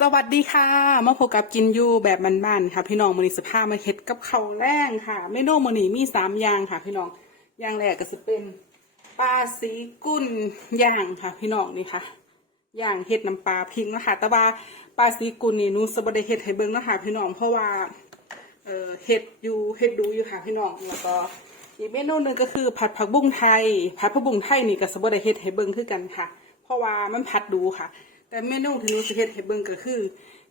สวัสดีค่ะ มาพบกับกินยูแบบบ้านๆค่ะ พี่น้องมือนีสภาพมาเฮ็ดกับข้าวแรงค่ะเมนูมือนีมีสามอย่างค่ะ พี่น้องอย่างแรกก็จะเป็นปลาสีกุ่นย่างค่ะ พี่น้องนี่ค่ะย่างเฮ็ดน้ำปลาพริกนะคะแต่ว่าปลาสีกุ่นนี่นูสบได้เฮ็ดให้เบิ่งนะคะพี่น้องเพราะว่าเอ่อเฮ็ดอยู่เฮ็ดดูอยู่ค่ะ พี่น้องแล้วก็อีกเมนูหนึ่งก็คือผัดผักบุ้งไทย ผัดผักบุ้งไทยนี่ก็สบได้เฮ็ดให้เบิ่งคือกันค่ะ เพราะว่ามันผัดดูค่ะ แต่เมนูที่หนูสิเฮ็ดให้เบิ่งก็คือ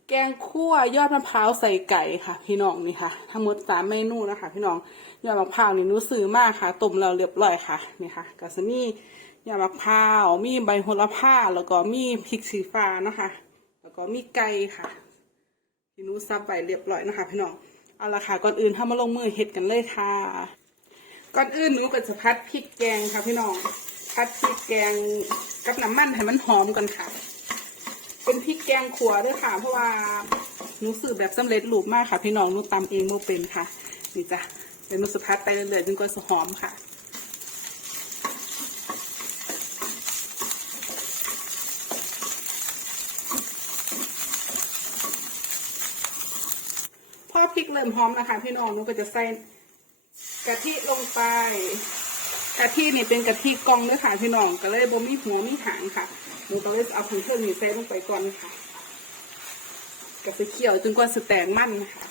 แกงคั่วยอดมะพร้าวใส่ไก่ค่ะ พี่น้องนี่ค่ะ ทั้งหมดสามเมนูนะคะ พี่น้องยอดมะพร้าวนี่หนูซื้อมากค่ะต้มแล้วเรียบร้อยค่ะนี่ค่ะก็จะมียอดมะพร้าวมีใบโหระพาแล้วก็มีพริกชี้ฟ้านะคะ แล้วก็มีไก่ค่ะที่หนูซับไปเรียบร้อยนะคะ พี่น้องเอาละค่ะก่อนอื่นถ้ามาลงมือเฮ็ดกันเลยค่ะ ก่อนอื่นหนูก็จะพัดพริกแกงค่ะ พี่น้องพัดพริกแกงกับน้ำมันให้มันหอมกันค่ะ เป็นพริกแกงขัวด้วยค่ะ เพราะว่าหนูซื้อแบบสำเร็จรูปมากค่ะ พี่น้องหนูตำเองโมเป็นค่ะ นี่จ้ะเดี๋ยวหนูสพัดไปเรื่อยๆจนกว่าจะหอมค่ะพอพริกเริ่มหอมนะคะ พี่น้องหนูก็จะใส่กะทิลงไป กะทินี่เป็นกะทิกองด้วยค่ะพี่น้องก็เลยบ่มีหัวมีหางค่ะหนูก็เลยเอาผงเครื่องนี่ใส่ลงไปก่อนค่ะก็จะเคี่ยวจนกว่าสแตกมันนะคะ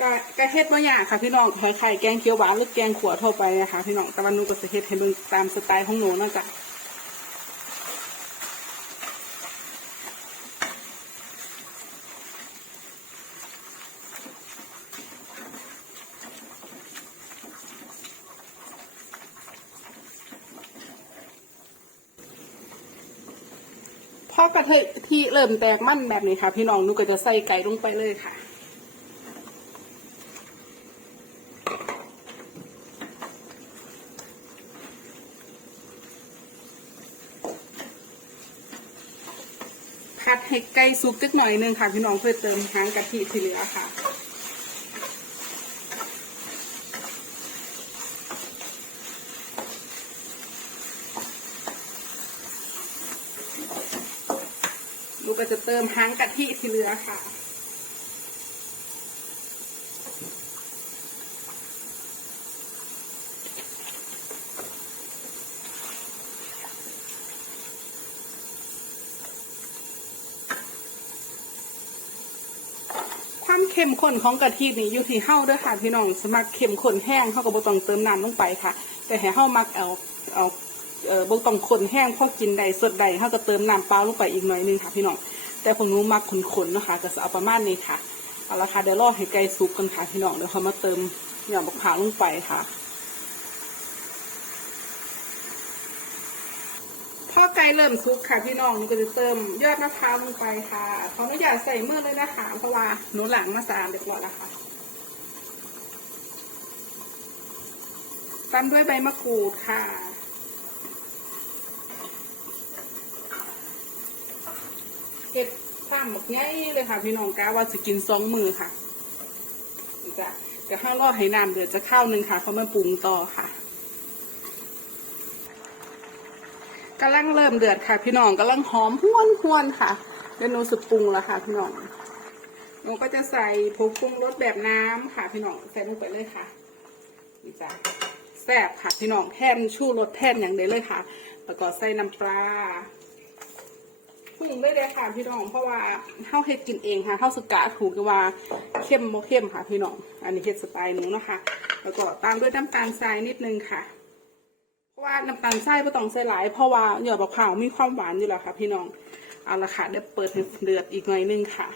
กะกะเฮ็ดบ่ยากค่ะพี่น้องหอยไข่แกงเขียวหวานหรือแกงขัวทั่วไปนะคะพี่น้องแต่วันนูก็จะเฮ็ดให้เบิ่งตามสไตล์ของหนูนะจ๊ะ พอกระเทยที่เริ่มแตกมั่นแบบนี้ค่ะ พี่น้องหนูก็จะใส่ไก่ลงไปเลยค่ะผัดให้ไก่สุกจักหน่อยนึงค่ะ พี่น้องเพื่อเติมหางกะทิที่เหลือค่ะ ก็จะเติมหางกะทิที่เหลือค่ะ ความเข้มข้นของกะทินี่อยู่ที่เฮ้าด้วยค่ะพี่น้องสมัครเข้มข้นแห้งเขาก็บ่ต้องเติมน้ำลงไปค่ะ แต่ให้เฮ้ามักเอาเอา เอ่อบ่ต้องข้นแห้งพอกินได้สดได้เฮาก็เติมน้ำเปล่าลงไปอีกหน่อยนึงค่ะพี่น้องแต่พวกหนูมักข้นๆนะคะก็จะเอาประมาณนี้ค่ะเอาละค่ะเดี๋ยวรอให้ไก่สุกกันค่ะพี่น้องเดี๋ยวเขามาเติมหยอดบักผาลงไปค่ะพอไก่เริ่มสุกค่ะพี่น้องหนูก็จะเติมยอดมะพร้าวลงไปค่ะขออนุญาตใส่มือเลยนะคะเพราะว่าหนูหลังมาสะอาดเรียบร้อยแล้วค่ะตามด้วยใบมะกรูดค่ะ เห็ดข้ามหมกง่ายเลยค่ะ พี่น้องกาว่าจะกินสองมือค่ะนี่จ้ะเดี๋ยวข้าวรอให้น้ำเดือดจะเข้าหนึ่งค่ะเขามาปรุงต่อค่ะกำลังเริ่มเดือดค่ะ พี่น้องกำลังหอมห้วนห้วนค่ะเดี๋ยวหนูสุดปรุงแล้วค่ะ พี่น้องหนูก็จะใส่ผงปรุงรสแบบน้ำค่ะ พี่น้องใส่ลงไปเลยค่ะนี่จ้ะแซ่บค่ะ พี่น้องแทนชูรสแทนอย่างเดียวเลยค่ะ แล้วก็ใส่น้ำปลา ปรุงได้เลยค่ะพี่น้อง เพราะว่าเฮาเฮ็ดกินเองค่ะเฮาสกาถูกกับว่าเข้มบ่เข้มค่ะพี่น้อง อันนี้เฮ็ดสไตล์หนูเนาะค่ะ แล้วก็ตามด้วยน้ำตาลทรายนิดนึงค่ะเพราะว่าน้ำตาลทรายบ่ต้องใส่หลาย เพราะว่าหย่อดมะพร้าวมีความหวานอยู่แล้วค่ะ พี่น้อง เอาละค่ะเดี๋ยวเปิดให้เดือดอีกหน่อยนึงค่ะ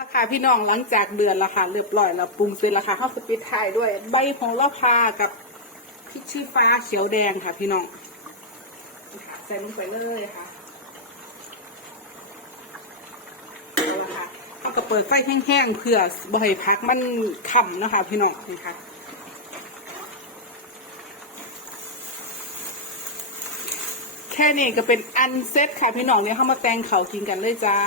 ราคาพี่น้องหลังจากเดือนละค่ะเรียบร้อยแล้วปรุงเสร็จแล้วค่ะเข้าสปิดท้ายด้วยใบโหระพากับ พริกชี้ฟ้าเขียวแดงค่ะพี่น้องค่ะใส่ลงไปเลยค่ะเอาละค่ะเอาก็เปิดไฟแห้งๆเพื่อบ่ให้พักมันขำนะคะ พี่น้องนี่ค่ะแค่นี้ก็เป็นอันเซ็ตค่ะพี่น้องเนี่ยเข้ามาแต่งเขาวกินกันเลยจ้า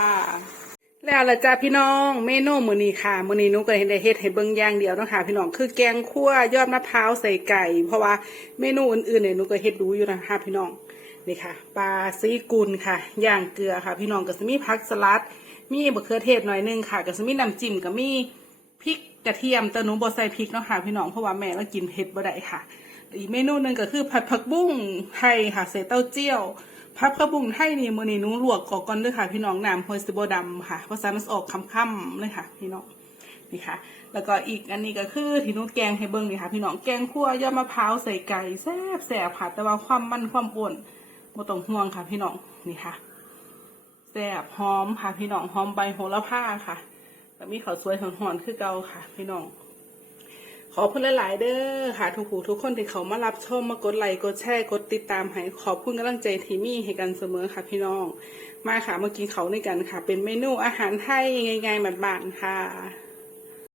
แล้วละจ้าพี่น้องเมนูมือนี้ค่ะมือนี้นูก็เห็นได้เฮ็ดให้เบิ่งอย่างเดียวเนาะค่ะพี่น้องคือแกงคั่วยอดมะพร้าวใส่ไก่ เพราะว่าเมนูอื่นๆเนี่ยนูก็เฮ็ดดูอยู่นะคะพี่น้องนี่ค่ะปลาซีกุลค่ะย่างเกลือค่ะ พี่น้องก็จะมีผักสลัด มีมะเขือเทศหน่อยนึงค่ะก็จะมีน้ำจิ้มก็มีพริกกระเทียมแต่หนูบ่ใส่พริกเนาะค่ะพี่น้องเพราะว่าแม่เรากินเผ็ดบ่ได้ค่ะ อีกเมนูหนึ่งก็คือผัดผักบุ้งไทยค่ะใส่เต้าเจี้ยว ผัดผักบุ้งไทยนี่มือนี้หนูลวกก่อนด้วยค่ะ พี่น้องน้ำโฮยสิบดำค่ะเพราะฉะนั้นมันสิออกค่ำๆเลยค่ะ พี่น้องนี่ค่ะ แล้วก็อีกอันนี้ก็คือที่นูแกงให้เบิ่งนี่ค่ะ พี่น้องแกงคั่วยอดมะพร้าวใส่ไก่แซ่บแซ่บค่ะแต่ว่าความมันความอ้วนบ่ต้องห่วงค่ะ พี่น้องนี่ค่ะแซ่บหอมค่ะ พี่น้องหอมใบโหระพาค่ะแล้วมีข้าวสวยหอนๆคือเก่าค่ะ พี่น้อง ขอบคุณหลาย ๆ เด้อค่ะทุกผู้ทุกคนที่เขามารับชมมากดไลค์กดแชร์กดติดตามให้ขอบคุณกำลังใจที่มีให้กันเสมอค่ะพี่น้อง มาค่ะมากินเขาด้วยกันค่ะ เป็นเมนูอาหารไทยง่ายๆบ้านๆค่ะ